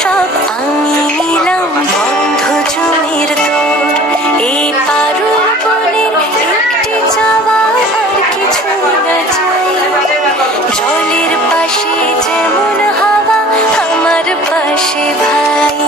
সব আমি নিলাম বন্ধ জমির তোর। এই পারুল বনের একটি চাওয়া আর কিছু না চাই। জলের পাশে যেমন হাওয়া আমার পাশে ভাই।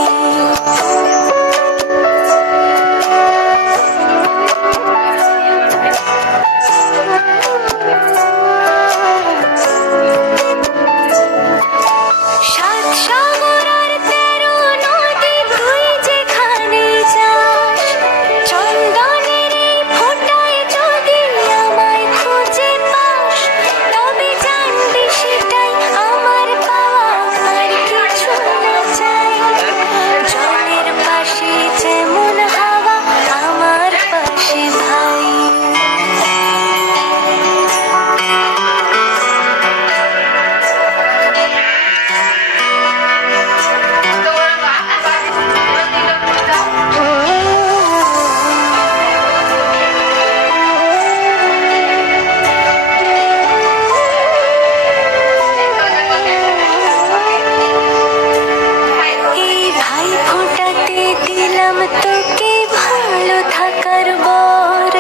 তোকে ভালো থাকার বর,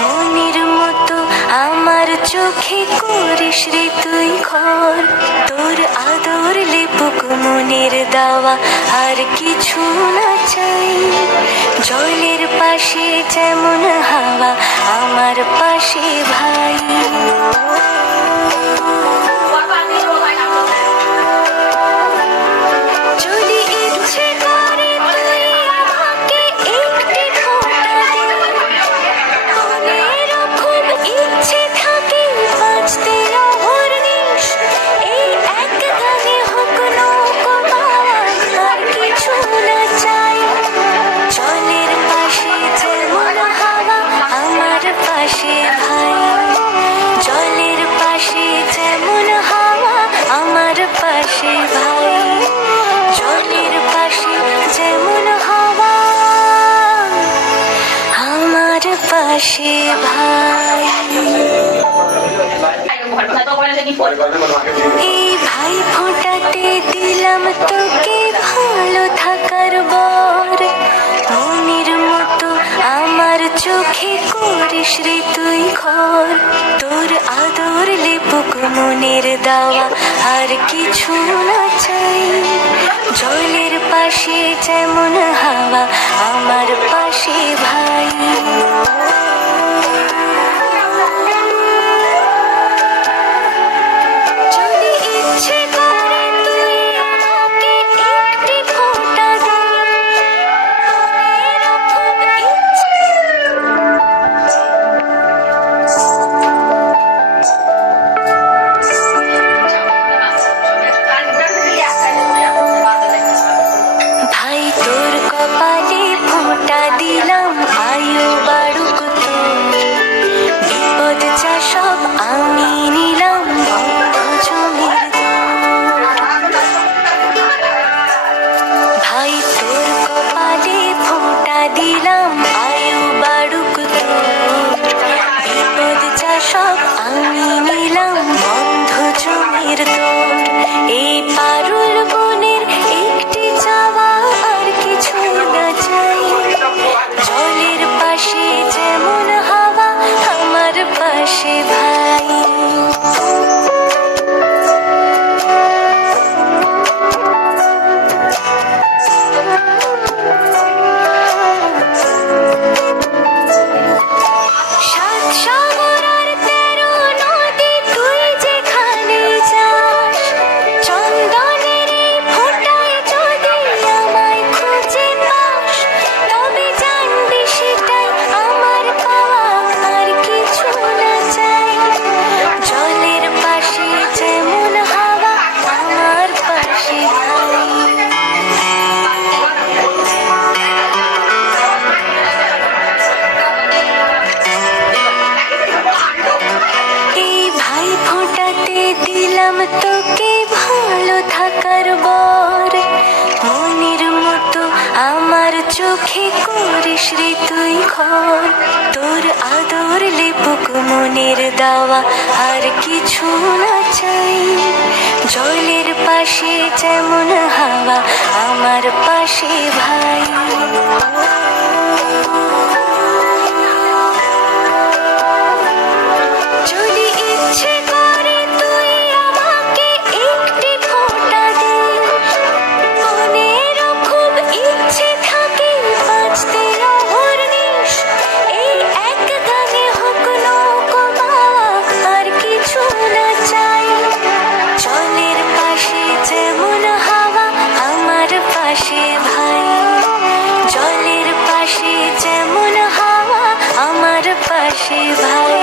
মনের মতো আমার চোখে করিস রে তুই ঘর। তোর আদর লেপুক মনের দাওয়া আর কিছু না চাই। জলের পাশে যেমন হাওয়া আমার পাশে ভাই। পাশে ভাই। এই ভাই ফোঁটাতে দিলাম তোকে ভালো থাকার বর, মনের মতো আমার চোখে করিস রে তুই ঘর। তোর আদর লেপুক মনের দাওয়া আর কিছু না চাই। জলের পাশে যেমন হাওয়া আমার পাশে ভাই। তোকে ভালো থাকার বর, মনের মতো আমার চোখে করিস রে তুই ঘর। তোর আদর লেপুক মনের দাওয়া আর কিছু না চাই। জলের পাশে যেমন হাওয়া আমার পাশে ভাই। যদি ইচ্ছে করে তুই আমাকে একটি ফোঁটা দে, মনেরও খুব ইচ্ছে থাকে বাঁচতে অহর্নিশ এই এক গানে হোক নৌকো আর কিছু না চাই। জলের পাশে যেমন হাওয়া আমার পাশে ভাই, জলের পাশে যেমন হাওয়া আমার পাশে ভাই,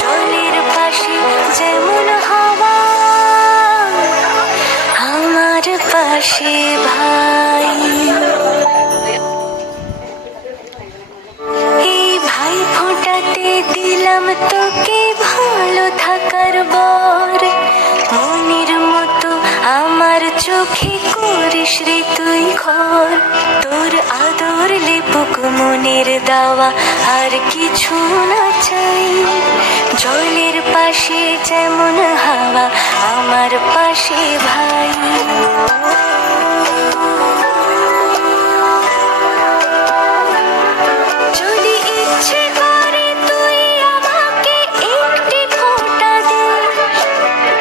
জলের পাশে যেমন হাওয়া আমার পাশে ভাই। এই ভাই ফোঁটাতে দিলাম তোকে ভালো থাকার বর, মনের মতো আমার চোখে করিস রে তুই ঘর। তোর আদর লেপুক মনের দাওয়া আর কিছু না চাই। জলের পাশে যেমন হাওয়া আমার পাশে ভাই। যদি ইচ্ছে করে তুই আমাকে একটি ফোঁটা দে,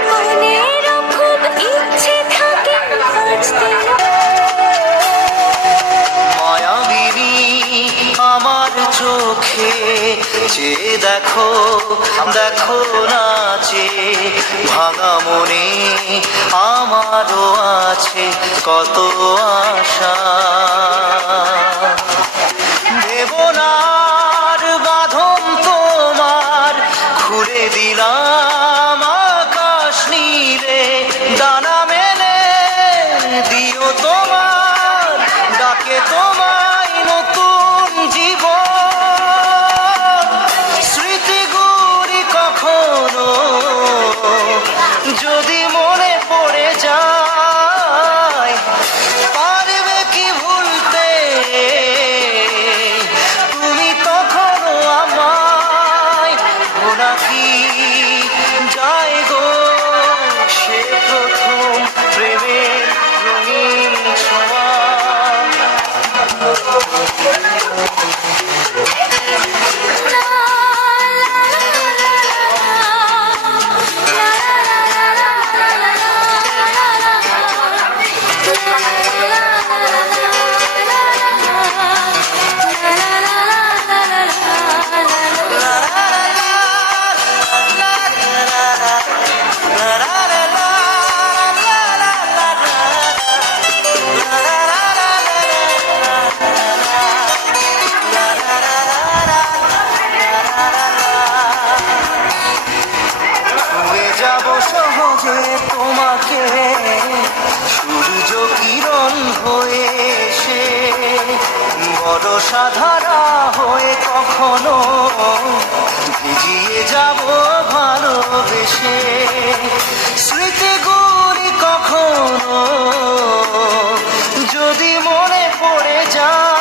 মনেরও খুব ইচ্ছে থাকে বাঁচতে। মায়াবিনী আমার চোখে চেয়ে দেখো, দেখো নাচে ভাঙা মনে আমারও আছে কত আশা। দেবনার বাঁধন তোমার খুলে দিলাম আকাশ নীলে, দানা মেলে দিও তোমার ডাকে তোমায় নতুন জীবন। স্মৃতিগুলি কখনো যদি মনে পড়ে যায়, পারবে কি ভুলতে তুমি তখনও আমায়। ভোলা কি যায় গো সে প্রথম প্রেমের রঙিন ছোঁয়া। সহজে তোমাকে সূর্য কিরণ হয়ে এসে, বড় সাধারা হয়ে কখনো ভিজিয়ে যাব ভালোবেসে। স্মৃতিগুলি কখনো যদি মনে পড়ে যায়,